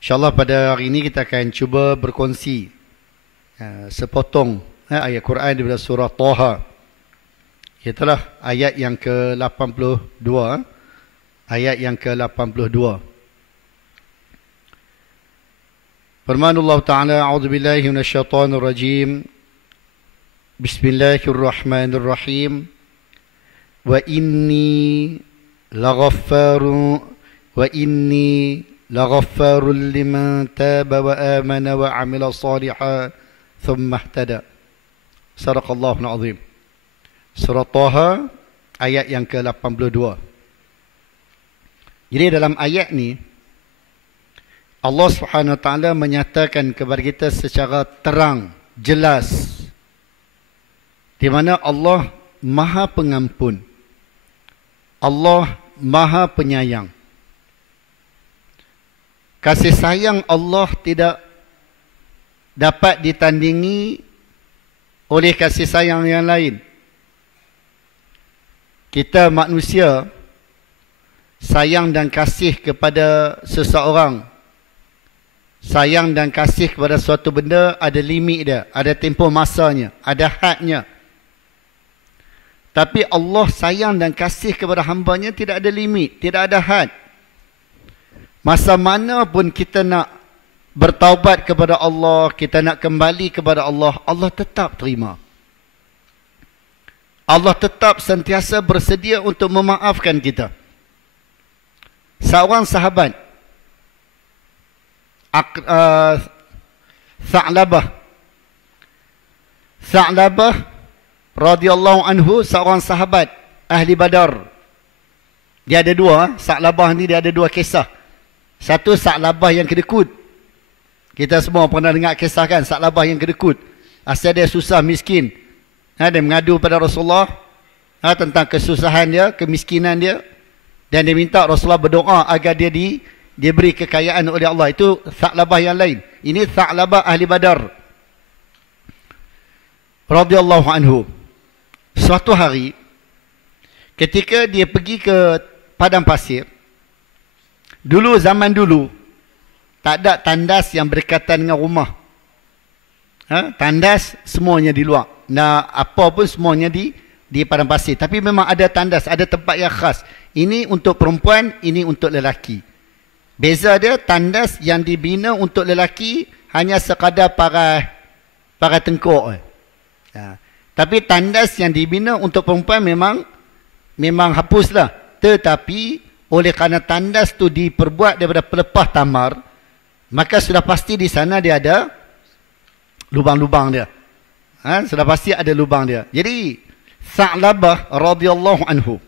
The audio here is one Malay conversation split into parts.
InsyaAllah pada hari ini kita akan cuba berkongsi sepotong ayat Quran daripada surah Taha. Itulah ayat yang ke-82. Ayat yang ke-82. Firman Allah Ta'ala, A'udzubillahi minasyaitonirrajim. Bismillahirrahmanirrahim. Wa inni laghaffarun liman taba wa amana wa amila salihan thumma ihtada. Sadaqallahul azim. Surah Taha ayat yang ke-82. Jadi dalam ayat ni Allah Subhanahu Wa Taala menyatakan kepada kita secara terang, jelas, di mana Allah Maha Pengampun, Allah Maha Penyayang. Kasih sayang Allah tidak dapat ditandingi oleh kasih sayang yang lain. Kita manusia sayang dan kasih kepada seseorang, sayang dan kasih kepada suatu benda ada limit dia, ada tempoh masanya, ada hadnya. Tapi Allah sayang dan kasih kepada hambanya tidak ada limit, tidak ada had. Masa mana pun kita nak bertaubat kepada Allah, kita nak kembali kepada Allah, Allah tetap terima. Allah tetap sentiasa bersedia untuk memaafkan kita. Seorang sahabat, Tha'labah radhiyallahu anhu, seorang sahabat ahli Badar. Dia ada dua, Tha'labah ni dia ada dua kisah. Satu Tha'labah yang kedekut. Kita semua pernah dengar kisah kan, Tha'labah yang kedekut. Asal dia susah, miskin. Dia mengadu pada Rasulullah tentang kesusahan dia, kemiskinan dia. Dan dia minta Rasulullah berdoa agar dia beri kekayaan oleh Allah. Itu Tha'labah yang lain. Ini Tha'labah ahli Badar radhiyallahu anhu. Suatu hari, ketika dia pergi ke padang pasir, zaman dulu tak ada tandas yang berdekatan dengan rumah. Tandas semuanya di luar. Nah, apa pun semuanya di padang pasir. Tapi memang ada tandas, ada tempat yang khas. Ini untuk perempuan, ini untuk lelaki. Beza dia, tandas yang dibina untuk lelaki hanya sekadar para tengkuk. Tapi tandas yang dibina untuk perempuan memang hapuslah. Tetapi oleh kerana tandas tu diperbuat daripada pelepah tamar, maka sudah pasti di sana dia ada lubang-lubang dia. Sudah pasti ada lubang dia. Jadi Tha'labah radhiyallahu anhu,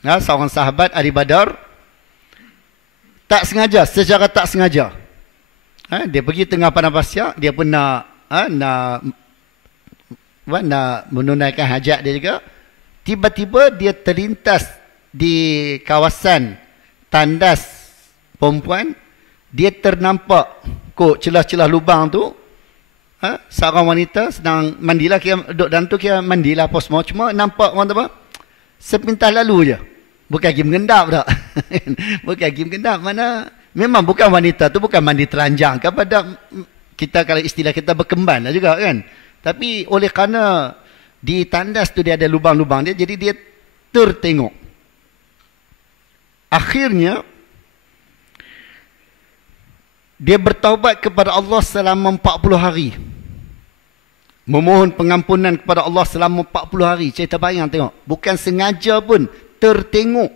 seorang sahabat ahli Badar, tak sengaja, secara tak sengaja, dia pergi tengah padang pasir, dia pun nak menunaikan hajat dia juga. Tiba-tiba dia terlintas di kawasan tandas perempuan. Dia ternampak celah-celah lubang tu. Seorang wanita sedang mandilah, kira duduk dalam tu, kira mandilah apa semua. Cuma nampak orang tu apa, sepintas lalu je. Bukan pergi mengendap tak. Bukan pergi mengendap. Mana memang bukan wanita tu, bukan mandi telanjang. Kepada kita, kalau istilah kita, berkemban lah juga kan. Tapi oleh kerana di tandas tu dia ada lubang-lubang dia, jadi dia tertengok. Akhirnya dia bertaubat kepada Allah selama 40 hari. Memohon pengampunan kepada Allah selama 40 hari. Cerita bayang tengok. Bukan sengaja pun tertengok.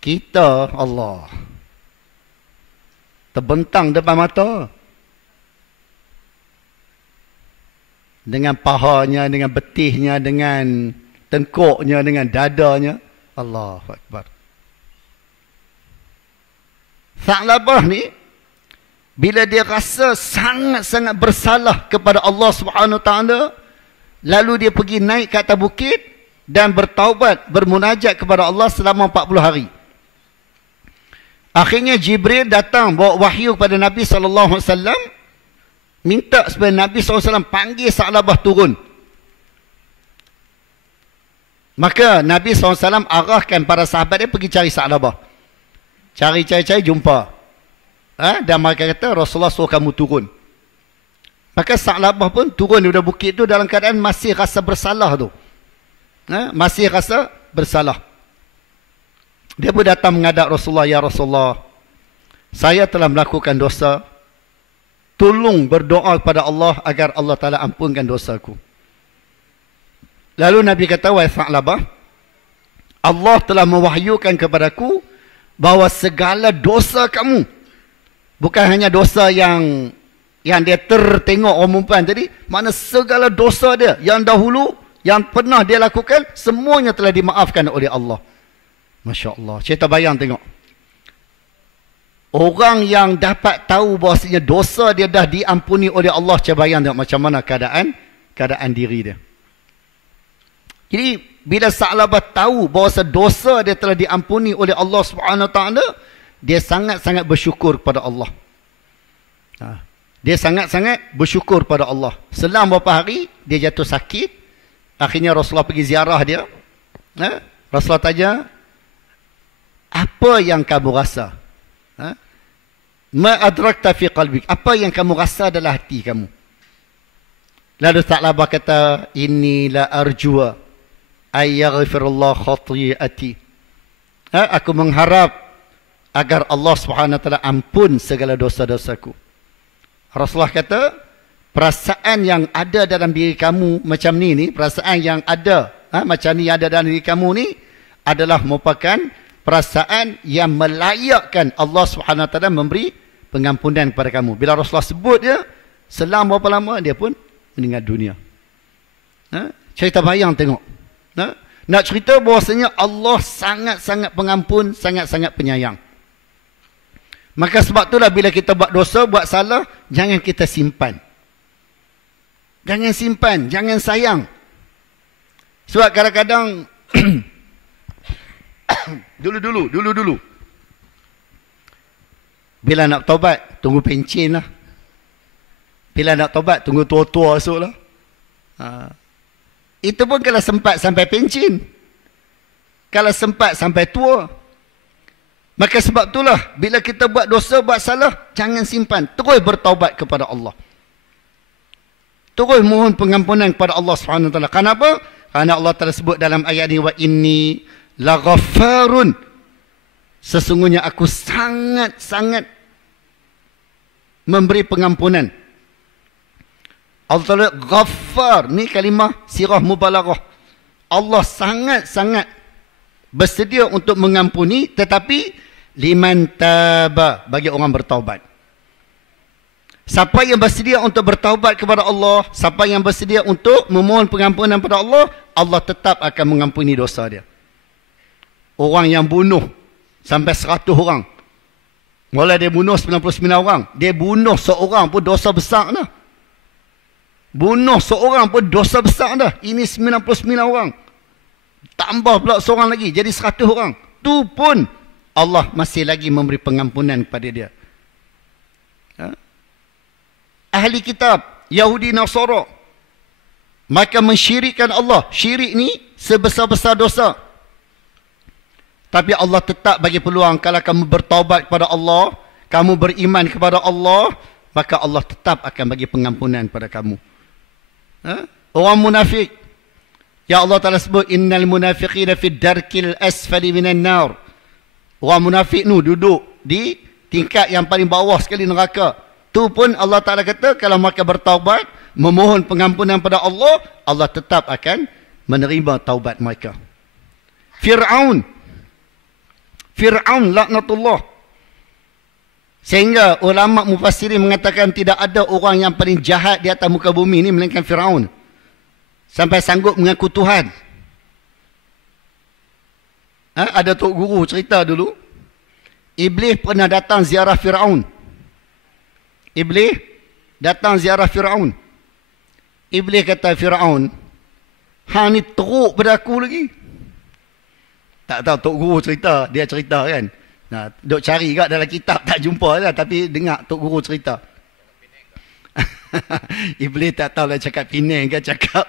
Kita, Allah, terbentang depan mata. Dengan pahanya, dengan betihnya, dengan tengkuknya, dengan dadanya. Allahu Akbar. Tha'labah ni, bila dia rasa sangat-sangat bersalah kepada Allah Subhanahu Taala, lalu dia pergi naik ke atas bukit dan bertaubat, bermunajat kepada Allah selama 40 hari. Akhirnya Jibril datang bawa wahyu kepada Nabi SAW, minta supaya Nabi SAW panggil Tha'labah turun. Maka Nabi SAW arahkan para sahabat dia pergi cari Tha'labah. Cari-cari jumpa. Dan mereka kata Rasulullah suruh kamu turun. Maka Sa'labah pun turun dari bukit tu dalam keadaan masih rasa bersalah tu. Masih rasa bersalah. Dia pun datang menghadap Rasulullah, ya Rasulullah, saya telah melakukan dosa. Tolong berdoa kepada Allah agar Allah Ta'ala ampunkan dosaku. Lalu Nabi kata, wahai Sa'labah, Allah telah mewahyukan kepadaku bahawa segala dosa kamu, bukan hanya dosa yang dia tertengok orang perempuan tadi, mana segala dosa dia yang dahulu, yang pernah dia lakukan, semuanya telah dimaafkan oleh Allah. Masya Allah. Cerita bayang tengok. Orang yang dapat tahu bahawasanya dosa dia dah diampuni oleh Allah, cuba bayang tengok macam mana keadaan diri dia. Jadi bila Sa'labah tahu bahawa dosa dia telah diampuni oleh Allah Subhanahu Wa Taala, dia sangat-sangat bersyukur kepada Allah. Dia sangat-sangat bersyukur pada Allah. Selang beberapa hari dia jatuh sakit. Akhirnya Rasulullah pergi ziarah dia. Rasulullah tanya, apa yang kamu rasa? Ma adrakta fi qalbik, apa yang kamu rasa dalam hati kamu? Lalu Sa'labah kata, inni la arjua ay yaghfirullah khati'ati. Aku mengharap agar Allah Subhanahu Wa Taala ampun segala dosa-dosaku. Rasulullah kata, perasaan yang ada dalam diri kamu macam ni, perasaan yang ada macam ni yang ada dalam diri kamu ni adalah merupakan perasaan yang melayakkan Allah Subhanahu Wa Taala memberi pengampunan kepada kamu. Bila Rasulullah sebut dia, selang berapa lama dia pun meninggal dunia. Cerita bayang tengok. Nak cerita bahawasanya Allah sangat-sangat pengampun, sangat-sangat penyayang. Maka sebab itulah bila kita buat dosa, buat salah, jangan kita simpan. Jangan simpan, jangan sayang. Sebab kadang-kadang dulu. Bila nak taubat, tunggu pencin lah. Bila nak taubat, tunggu tua-tua esok lah. Itu pun kalau sempat sampai pencin. Kalau sempat sampai tua. Maka sebab itulah, bila kita buat dosa, buat salah, jangan simpan. Terus bertaubat kepada Allah. Terus mohon pengampunan kepada Allah SWT. Kenapa? Kerana Allah telah sebut dalam ayat ini, wa inni la ghaffarun. Sesungguhnya aku sangat-sangat memberi pengampunan. Allah Ta'ala ghaffar. Ni kalimah sirah mubalaghah. Allah sangat-sangat bersedia untuk mengampuni, tetapi liman taba, bagi orang bertaubat. Siapa yang bersedia untuk bertaubat kepada Allah, siapa yang bersedia untuk memohon pengampunan kepada Allah, Allah tetap akan mengampuni dosa dia. Orang yang bunuh sampai 100 orang, mula dia bunuh 99 orang, dia bunuh seorang pun dosa besar dah. Bunuh seorang pun dosa besar dah. Ini 99 orang. Tambah pula seorang lagi, jadi 100 orang. Tu pun Allah masih lagi memberi pengampunan kepada dia. Ahli kitab, Yahudi Nasara, maka mensyirikkan Allah. Syirik ni sebesar-besar dosa. Tapi Allah tetap bagi peluang. Kalau kamu bertaubat kepada Allah, kamu beriman kepada Allah, maka Allah tetap akan bagi pengampunan kepada kamu. Orang munafik, ya Allah Ta'ala sebut, innal munafiqina fid darkil asfali minan nar. Orang munafik ni duduk di tingkat yang paling bawah sekali neraka. Tu pun Allah Ta'ala kata, kalau mereka bertaubat, memohon pengampunan pada Allah, Allah tetap akan menerima taubat mereka. Fir'aun laknatullah. Sehingga ulama mufassirin mengatakan tidak ada orang yang paling jahat di atas muka bumi ni melainkan Fir'aun. Sampai sanggup mengaku Tuhan. Ada tok guru cerita dulu, Iblis pernah datang ziarah Fir'aun. Iblis datang ziarah Fir'aun. Iblis kata Fir'aun, hang ni teruk pada aku lagi. Tak tahu tok guru cerita, dia cerita kan. Nah, duk cari kat dalam kitab tak jumpa lah, tapi dengar tok guru cerita. Iblis tak tahu lah cakap Penang ke cakap.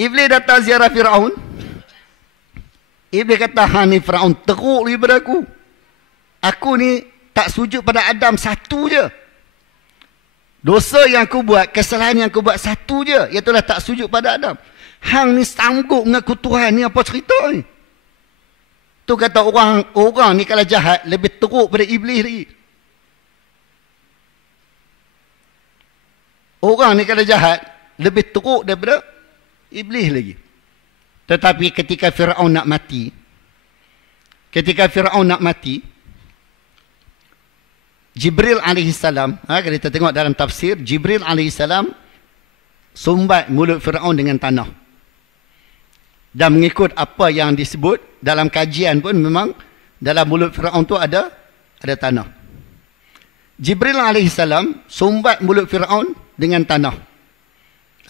Iblis datang ziarah Fir'aun. Iblis kata, hang ni Fir'aun teruk lagi pada aku. Aku ni tak sujud pada Adam satu je. Dosa yang aku buat, kesalahan yang aku buat satu je, iaitulah tak sujud pada Adam. Hang ni sanggup mengaku Tuhan ni, apa cerita ni? Tu kata orang ni kalau jahat lebih teruk pada iblis lagi. Orang ni kalau jahat lebih teruk daripada iblis lagi. Tetapi ketika Firaun nak mati, Jibril alaihissalam, kalau kita tengok dalam tafsir, Jibril alaihissalam sumbat mulut Firaun dengan tanah. Dan mengikut apa yang disebut dalam kajian pun memang dalam mulut Firaun tu ada tanah. Jibril alaihissalam sumbat mulut Firaun dengan tanah.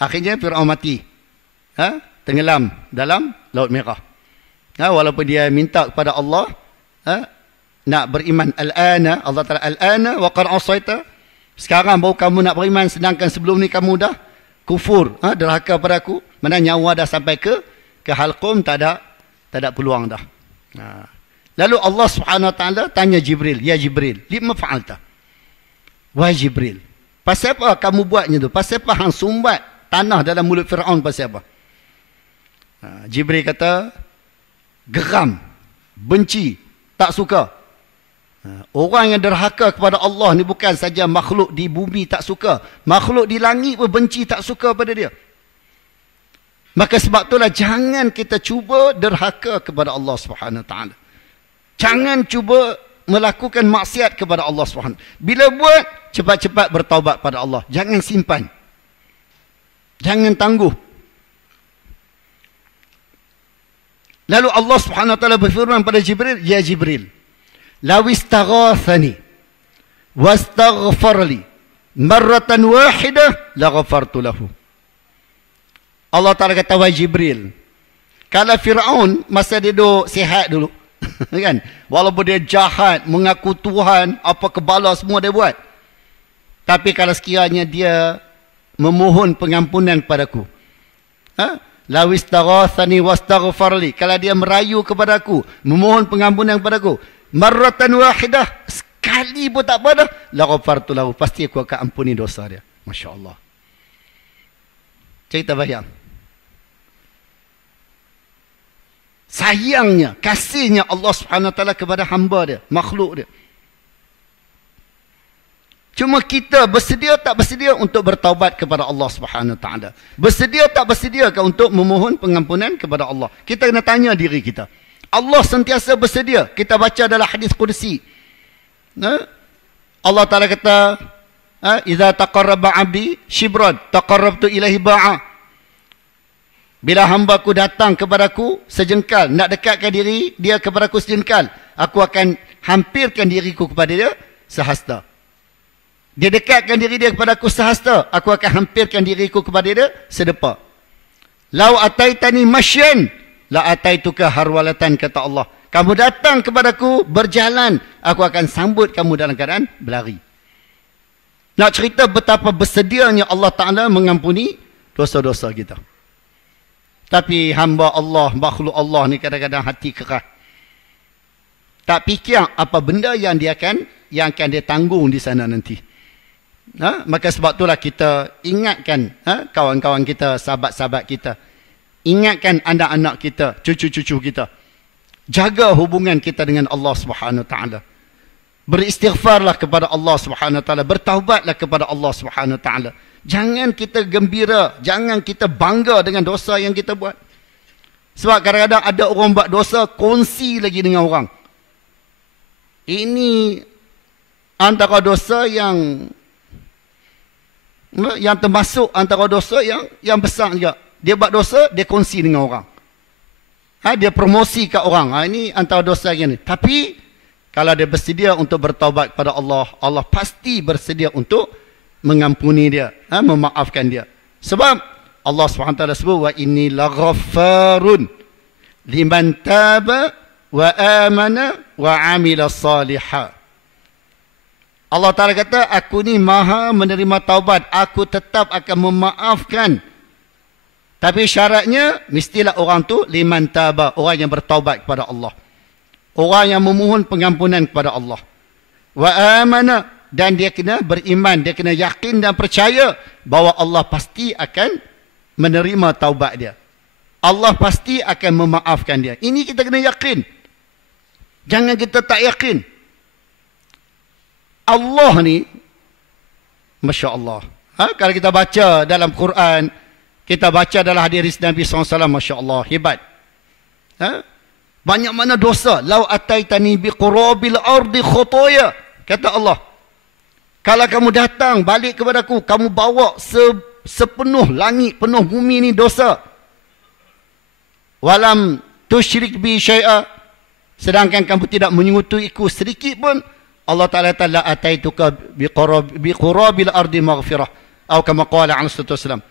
Akhirnya Firaun mati. Tenggelam dalam Laut Merah. Walaupun dia minta kepada Allah nak beriman al-ana, Allah Ta'ala al-ana wa qad asaita, sekarang baru kamu nak beriman sedangkan sebelum ni kamu dah kufur, derhaka pada aku. Mana nyawa dah sampai ke halqum, tak ada peluang dah. Lalu Allah Subhanahu Wa Ta'ala tanya Jibril, ya Jibril, lima fa'alta? Wahai Jibril, pasal apa kamu buatnya tu? Pasal apa hang sumbat tanah dalam mulut Firaun, pasal apa? Jibril kata, geram, benci, tak suka. Orang yang derhaka kepada Allah ni bukan saja makhluk di bumi tak suka, makhluk di langit pun benci, tak suka pada dia. Maka sebab itulah jangan kita cuba derhaka kepada Allah Subhanahu Taala. Jangan cuba melakukan maksiat kepada Allah Subhanahu. Bila buat, cepat-cepat bertaubat pada Allah. Jangan simpan. Jangan tangguh. Lalu Allah Subhanahu Taala berfirman pada Jibril, ya Jibril, law istaghathani wastaghfar li marratan wahidah la ghafartu lahu. Allah Ta'ala kata, wahai Jibril, kalau Firaun masa dia duduk sihat dulu kan, walaupun dia jahat, mengaku Tuhan, apa kebala semua dia buat, tapi kalau sekiranya dia memohon pengampunan padaku, law istaghathani wastaghfar li, kalau dia merayu kepada aku, memohon pengampunan padaku, marratan wahidah, sekali pun tak apa dah, la ghafartu lahu, pasti aku akan ampuni dosa dia. Masya-Allah. Cerita bayang. Sayangnya, kasihnya Allah Subhanahu Wa Taala kepada hamba dia, makhluk dia. Cuma kita bersedia tak bersedia untuk bertaubat kepada Allah Subhanahu Wa Taala? Bersedia tak bersedia untuk memohon pengampunan kepada Allah? Kita kena tanya diri kita. Allah sentiasa bersedia. Kita baca dalam hadis qudsi. Allah Ta'ala kata, "Idza taqarraba 'abdi shibran, taqarrabtu ilaihi ba'a." Bila hamba-Ku datang kepadaku sejengkal, nak dekatkan diri dia kepadaku sejengkal, aku akan hampirkan diriku kepada dia sehasta. Dia dekatkan diri dia kepadaku sehasta, aku akan hampirkan diriku kepada dia sedepa. Lau ataitani masyan, la ataituka harwalatan, kata Allah. Kamu datang kepadaku berjalan, aku akan sambut kamu dalam keadaan berlari. Nak cerita betapa bersedianya Allah Ta'ala mengampuni dosa-dosa kita. Tapi hamba Allah, makhluk Allah ni kadang-kadang hati keras. Tak fikir apa benda yang akan dia tanggung di sana nanti. Maka sebab itulah kita ingatkan kawan-kawan kita, sahabat-sahabat kita. Ingatkan anak-anak kita, cucu-cucu kita. Jaga hubungan kita dengan Allah Subhanahu Taala. Beristighfarlah kepada Allah Subhanahu Taala, bertaubatlah kepada Allah Subhanahu Taala. Jangan kita gembira, jangan kita bangga dengan dosa yang kita buat. Sebab kadang-kadang ada orang buat dosa, kongsi lagi dengan orang. Ini antara dosa yang termasuk antara dosa yang besar juga. Dia buat dosa, dia kongsi dengan orang. Dia promosi ke orang. Ini antara dosa yang ni. Tapi kalau dia bersedia untuk bertaubat kepada Allah, Allah pasti bersedia untuk mengampuni dia, memaafkan dia. Sebab Allah SWT sebut, wa inni laghaffarun liman taba wa amana wa amila salihah. Allah Ta'ala kata, aku ni maha menerima taubat, aku tetap akan memaafkan. Tapi syaratnya, mestilah orang tu liman taba, orang yang bertaubat kepada Allah. Orang yang memohon pengampunan kepada Allah. Wa amana, dan dia kena beriman, dia kena yakin dan percaya bahawa Allah pasti akan menerima taubat dia. Allah pasti akan memaafkan dia. Ini kita kena yakin. Jangan kita tak yakin. Allah ni, Masya Allah. Kalau kita baca dalam Quran, kita baca dalam hadis Nabi SAW, Masya Allah, hebat. Banyak mana dosa. Lau ataitani biqurabil ardi khotoya. Kata Allah, kalau kamu datang balik kepadaku, kamu bawa sepenuh langit, penuh bumi ni dosa. Walam tusyrik bi syai'a, sedangkan kamu tidak menyekutuiku sedikit pun, Allah Ta'ala la ataituka biqurabil ardi maghfirah. Atau kama qala alaihi wasallam,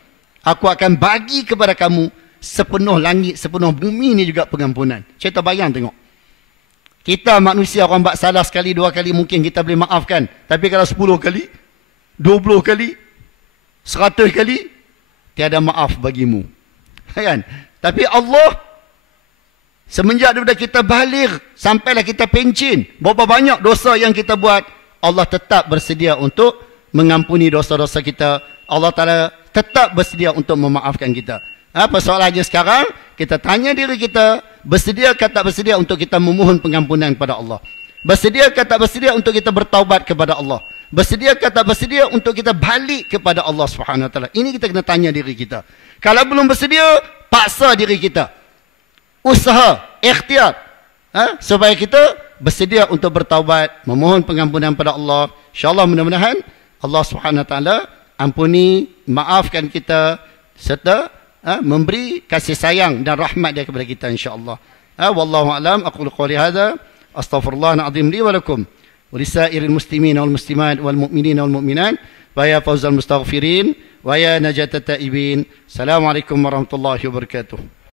aku akan bagi kepada kamu sepenuh langit, sepenuh bumi ni juga pengampunan. Saya terbayang tengok. Kita manusia orang buat salah sekali, dua kali mungkin kita boleh maafkan. Tapi kalau 10 kali, 20 kali, 100 kali, tiada maaf bagimu. Kan? Tapi Allah, semenjak daripada kita balik, sampailah kita pencin, berapa banyak dosa yang kita buat, Allah tetap bersedia untuk mengampuni dosa-dosa kita. Allah Ta'ala tetap bersedia untuk memaafkan kita. Persoalannya sekarang, kita tanya diri kita, bersedia ke tak bersedia untuk kita memohon pengampunan kepada Allah? Bersedia ke tak bersedia untuk kita bertaubat kepada Allah? Bersedia ke tak bersedia untuk kita balik kepada Allah Subhanahu Wa Taala? Ini kita kena tanya diri kita. Kalau belum bersedia, paksa diri kita. Usaha, ikhtiar. Supaya kita bersedia untuk bertaubat, memohon pengampunan kepada Allah. InsyaAllah mudah-mudahan Allah Subhanahu Wa Taala ampuni, maafkan kita, serta memberi kasih sayang dan rahmat dia kepada kita, insya-Allah. Wallahu a'lam. Aqulu qouli hadza, astaghfirullahal azim li wa lakum wa lisairil muslimin wal muslimat wal mu'minin wal mu'minat wa ya fawzal mustaghfirin wa ya najatat taibin. Assalamualaikum warahmatullahi wabarakatuh.